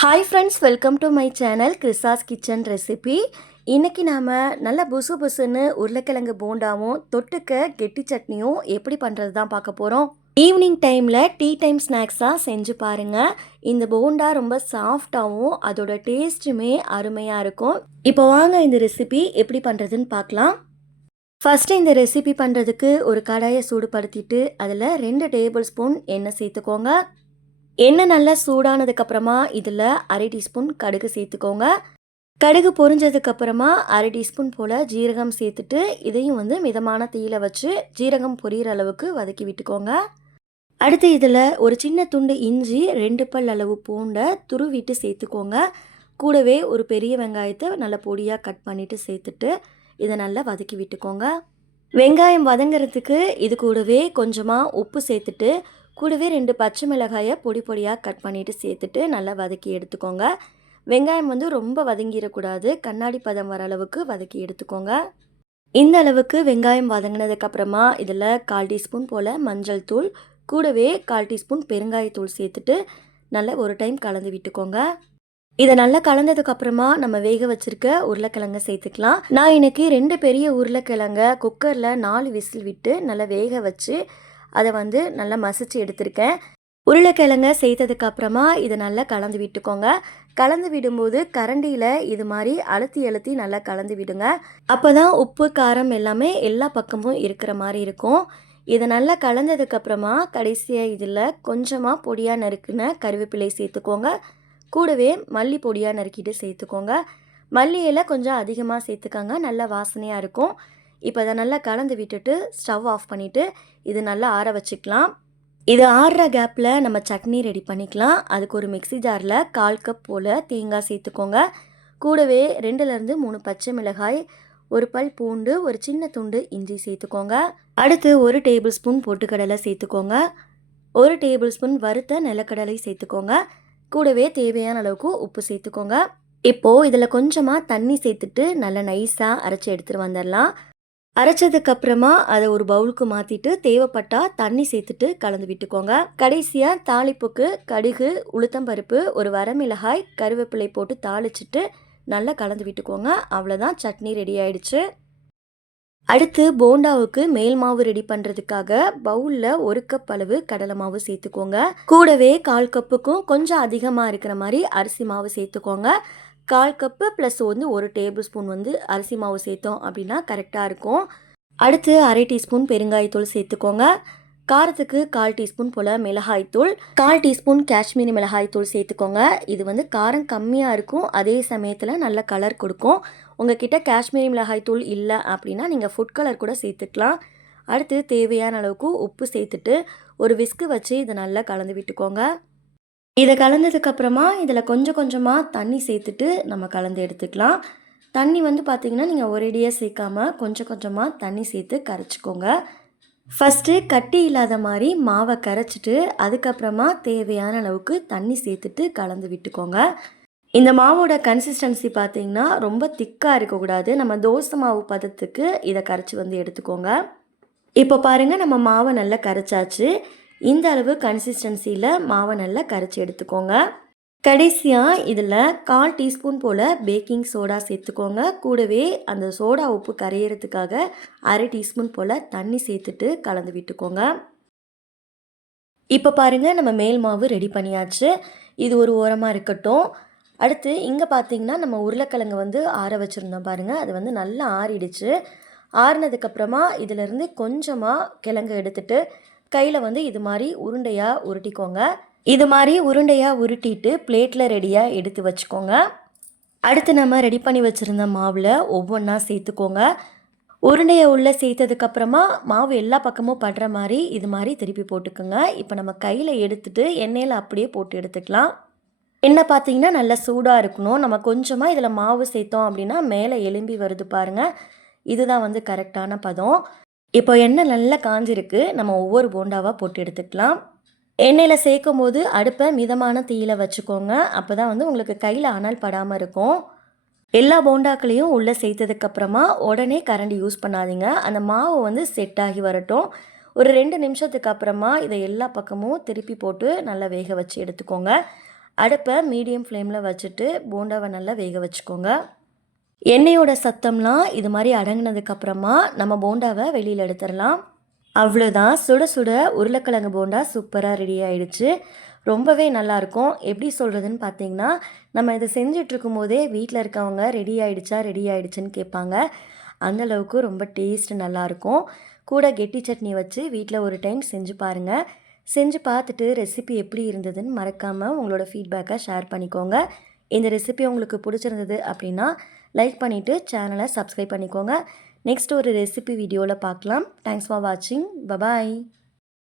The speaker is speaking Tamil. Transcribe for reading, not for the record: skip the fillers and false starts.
Hi friends, welcome to my channel Chrisa's kitchen recipe. இன்றைக்கி நாம் நல்ல புசு புசுன்னு உருளைக்கிழங்கு போண்டாவும் தொட்டுக்க கெட்டி சட்னியும் எப்படி பண்ணுறது தான் பார்க்க போகிறோம். ஈவினிங் டைமில் டீ டைம் ஸ்நாக்ஸாக செஞ்சு பாருங்கள். இந்த போண்டா ரொம்ப சாஃப்டாகவும் அதோட டேஸ்ட்டுமே அருமையாக இருக்கும். இப்போ வாங்க இந்த ரெசிபி எப்படி பண்ணுறதுன்னு பார்க்கலாம். ஃபஸ்ட்டு இந்த ரெசிபி பண்ணுறதுக்கு ஒரு கடாயை சூடுபடுத்திட்டு அதில் 2 டேபிள் ஸ்பூன் எண்ணெய் சேர்த்துக்கோங்க. எண்ணெய் நல்லா சூடானதுக்கப்புறமா இதில் 1/2 டீஸ்பூன் கடுகு சேர்த்துக்கோங்க. கடுகு பொரிஞ்சதுக்கப்புறமா 1/2 டீஸ்பூன் போல் ஜீரகம் சேர்த்துட்டு இதையும் மிதமான தீயில் வச்சு ஜீரகம் பொரியிற அளவுக்கு வதக்கி விட்டுக்கோங்க. அடுத்து இதில் ஒரு சின்ன துண்டு இஞ்சி, 2 பல் அளவு பூண்டை துருவிட்டு சேர்த்துக்கோங்க. கூடவே ஒரு பெரிய வெங்காயத்தை நல்லா பொடியாக கட் பண்ணிவிட்டு சேர்த்துட்டு இதை நல்லா வதக்கி விட்டுக்கோங்க. வெங்காயம் வதங்கிறதுக்கு இது கூடவே கொஞ்சமாக உப்பு சேர்த்துட்டு கூடவே 2 பச்சை மிளகாயை பொடி பொடியாக கட் பண்ணிவிட்டு சேர்த்துட்டு நல்லா வதக்கி எடுத்துக்கோங்க. வெங்காயம் ரொம்ப வதங்கிடக்கூடாது, கண்ணாடி பதம் வர அளவுக்கு வதக்கி எடுத்துக்கோங்க. இந்த அளவுக்கு வெங்காயம் வதங்கினதுக்கப்புறமா இதில் 1/4 டீஸ்பூன் போல் மஞ்சள் தூள், கூடவே 1/4 டீஸ்பூன் பெருங்காயத்தூள் சேர்த்துட்டு நல்லா ஒரு டைம் கலந்து விட்டுக்கோங்க. இதை நல்லா கலந்ததுக்கப்புறமா நம்ம வேக வச்சுருக்க உருளைக்கிழங்க சேர்த்துக்கலாம். நான் இன்றைக்கி 2 பெரிய உருளைக்கிழங்க குக்கரில் 4 விசில் விட்டு நல்லா வேக வச்சு அதை நல்லா மசிச்சு எடுத்திருக்கேன். உருளைக்கிழங்க சேர்த்ததுக்கப்புறமா இதை நல்லா கலந்து விட்டுக்கோங்க. கலந்து விடும்போது கரண்டியில் இது மாதிரி அழுத்தி நல்லா கலந்து விடுங்க. அப்போ தான் உப்பு காரம் எல்லாமே எல்லா பக்கமும் இருக்கிற மாதிரி இருக்கும். இதை நல்லா கலந்ததுக்கப்புறமா கடைசியாக இதில் கொஞ்சமாக பொடியாக நறுக்குன கருவேப்பிலை சேர்த்துக்கோங்க. கூடவே மல்லி பொடியாக நறுக்கிட்டு சேர்த்துக்கோங்க. மல்லி இலை கொஞ்சம் அதிகமாக சேர்த்துக்கோங்க, நல்லா வாசனையாக இருக்கும். இப்போ அதை நல்லா கலந்து விட்டுட்டு ஸ்டவ் ஆஃப் பண்ணிவிட்டு இது நல்லா ஆற வச்சுக்கலாம். இது ஆறுற கேப்பில் நம்ம சட்னி ரெடி பண்ணிக்கலாம். அதுக்கு ஒரு மிக்ஸி ஜாரில் 1/4 கப் போல் தேங்காய் சேர்த்துக்கோங்க. கூடவே 2லேருந்து 3 பச்சை மிளகாய், ஒரு பல் பூண்டு, ஒரு சின்ன துண்டு இஞ்சி சேர்த்துக்கோங்க. அடுத்து 1 டேபிள் ஸ்பூன் பொட்டுக்கடலை சேர்த்துக்கோங்க. 1 டேபிள் ஸ்பூன் வறுத்த நிலக்கடலை சேர்த்துக்கோங்க. கூடவே தேவையான அளவுக்கு உப்பு சேர்த்துக்கோங்க. இப்போது இதில் கொஞ்சமாக தண்ணி சேர்த்துட்டு நல்லா நைஸாக அரைச்சி எடுத்துகிட்டு வந்துடலாம். அரைச்சதுக்கப்புறமா அதை ஒரு பவுலுக்கு மாற்றிட்டு தேவைப்பட்டால் தண்ணி சேர்த்துட்டு கலந்து விட்டுக்கோங்க. கடைசியாக தாளிப்புக்கு கடுகு, உளுத்தம்பருப்பு, ஒரு வரமிளகாய், கருவேப்பிலை போட்டு தாளிச்சிட்டு நல்லா கலந்து விட்டுக்கோங்க. அவ்வளோதான், சட்னி ரெடி ஆயிடுச்சு. அடுத்து போண்டாவுக்கு மேல் மாவு ரெடி பண்ணுறதுக்காக பவுலில் 1 கப் அளவு கடலை மாவு சேர்த்துக்கோங்க. கூடவே 1/4 கப்புக்கும் கொஞ்சம் அதிகமாக இருக்கிற மாதிரி அரிசி மாவு சேர்த்துக்கோங்க. 1/4 கப்பு ப்ளஸ் 1 டேபிள் ஸ்பூன் அரிசி மாவு சேர்த்தோம் அப்படின்னா கரெக்டாக இருக்கும். அடுத்து 1/2 டீஸ்பூன் பெருங்காயத்தூள் சேர்த்துக்கோங்க. காரத்துக்கு 1/4 டீஸ்பூன் போல் மிளகாய்த்தூள், 1/4 டீஸ்பூன் காஷ்மீரி மிளகாய்த்தூள் சேர்த்துக்கோங்க. இது காரம் கம்மியாக இருக்கும், அதே சமயத்தில் நல்ல கலர் கொடுக்கும். உங்ககிட்ட காஷ்மீரி மிளகாய்த்தூள் இல்லை அப்படின்னா நீங்கள் ஃபுட் கலர் கூட சேர்த்துக்கலாம். அடுத்து தேவையான அளவுக்கு உப்பு சேர்த்துட்டு ஒரு விஸ்கு வச்சு இதை நல்லா கலந்து விட்டுக்கோங்க. இதை கலந்ததுக்கப்புறமா இதில் கொஞ்சம் கொஞ்சமாக தண்ணி சேர்த்துட்டு நம்ம கலந்து எடுத்துக்கலாம். தண்ணி பார்த்திங்கன்னா நீங்கள் ஒரேடியாக சேர்க்காமல் கொஞ்சம் கொஞ்சமாக தண்ணி சேர்த்து கரைச்சிக்கோங்க. ஃபஸ்ட்டு கட்டி இல்லாத மாதிரி மாவை கரைச்சிட்டு அதுக்கப்புறமா தேவையான அளவுக்கு தண்ணி சேர்த்துட்டு கலந்து விட்டுக்கோங்க. இந்த மாவோட கன்சிஸ்டன்சி பார்த்திங்கன்னா ரொம்ப திக்காக இருக்கக்கூடாது. நம்ம தோசை மாவு பதத்துக்கு இதை கரைச்சி எடுத்துக்கோங்க. இப்போ பாருங்கள், நம்ம மாவை நல்லா கரைச்சாச்சு. இந்த அளவு கன்சிஸ்டன்சியில் மாவை நல்லா கரைச்சி எடுத்துக்கோங்க. கடைசியாக இதில் 1/4 டீஸ்பூன் போல் பேக்கிங் சோடா சேர்த்துக்கோங்க. கூடவே அந்த சோடா உப்பு கரையிறதுக்காக 1/2 டீஸ்பூன் போல் தண்ணி சேர்த்துட்டு கலந்து விட்டுக்கோங்க. இப்போ பாருங்கள், நம்ம மேல் மாவு ரெடி பண்ணியாச்சு. இது ஒரு ஓரமாக இருக்கட்டும். அடுத்து இங்கே பார்த்திங்கன்னா நம்ம உருளைக்கிழங்கு ஆற வச்சுருந்தோம் பாருங்கள், அது நல்லா ஆறிடுச்சு. ஆறினதுக்கப்புறமா இதிலேருந்து கொஞ்சமாக கிழங்கு எடுத்துட்டு கையில் இது மாதிரி உருண்டையாக உருட்டிக்கோங்க. இது மாதிரி உருண்டையாக உருட்டிட்டு பிளேட்டில் ரெடியாக எடுத்து வச்சுக்கோங்க. அடுத்து நம்ம ரெடி பண்ணி வச்சுருந்த மாவில் ஒவ்வொன்றா சேர்த்துக்கோங்க. உருண்டையை உள்ளே சேர்த்ததுக்கப்புறமா மாவு எல்லா பக்கமும் படுற மாதிரி இது மாதிரி திருப்பி போட்டுக்கோங்க. இப்போ நம்ம கையில் எடுத்துகிட்டு எண்ணெயில் அப்படியே போட்டு எடுத்துக்கலாம். எண்ணெய் பார்த்திங்கன்னா நல்லா சூடாக இருக்கணும். நம்ம கொஞ்சமாக இதில் மாவு சேர்த்தோம் அப்படின்னா மேலே எலும்பி வருது பாருங்கள், இதுதான் கரெக்டான பதம். இப்போ எண்ணெய் நல்லா காஞ்சிருக்கு, நம்ம ஒவ்வொரு போண்டாவாக போட்டு எடுத்துக்கலாம். எண்ணெயில் சேர்க்கும் போது அடுப்பை மிதமான தீயில் வச்சுக்கோங்க. அப்போ தான் உங்களுக்கு கையில் அனல் படாமல் இருக்கும். எல்லா போண்டாக்களையும் உள்ளே சேர்த்ததுக்கப்புறமா உடனே கரண்டி யூஸ் பண்ணாதீங்க. அந்த மாவு செட் ஆகி வரட்டும். ஒரு 2 நிமிஷத்துக்கு அப்புறமா இதை எல்லா பக்கமும் திருப்பி போட்டு நல்லா வேக வச்சு எடுத்துக்கோங்க. அடுப்பை மீடியம் ஃப்ளேமில் வச்சுட்டு போண்டாவை நல்லா வேக வச்சுக்கோங்க. எண்ணெயோட சத்தம்லாம் இது மாதிரி அடங்கினதுக்கப்புறமா நம்ம போண்டாவை வெளியில் எடுத்துடலாம். அவ்வளோதான், சுட சுட உருளைக்கிழங்கு போண்டா சூப்பராக ரெடி ஆயிடுச்சு. ரொம்பவே நல்லாயிருக்கும். எப்படி சொல்கிறதுன்னு பார்த்தீங்கன்னா, நம்ம இதை செஞ்சிட்ருக்கும் போதே வீட்டில் இருக்கவங்க ரெடி ஆயிடுச்சா ரெடி ஆயிடுச்சுன்னு கேட்பாங்க. அந்தளவுக்கு ரொம்ப டேஸ்ட் நல்லாயிருக்கும். கூட கெட்டி சட்னி வச்சு வீட்டில் ஒரு டைம் செஞ்சு பாருங்கள். செஞ்சு பார்த்துட்டு ரெசிபி எப்படி இருந்ததுன்னு மறக்காமல் உங்களோட ஃபீட்பேக்கை ஷேர் பண்ணிக்கோங்க. இந்த ரெசிபி உங்களுக்கு பிடிச்சிருந்தது அப்படின்னா லைக் பண்ணிவிட்டு சேனலை சப்ஸ்கிரைப் பண்ணிக்கோங்க. நெக்ஸ்ட் ஒரு ரெசிபி வீடியோவில் பார்க்கலாம். தேங்க்ஸ் ஃபார் வாட்சிங். பபாய்.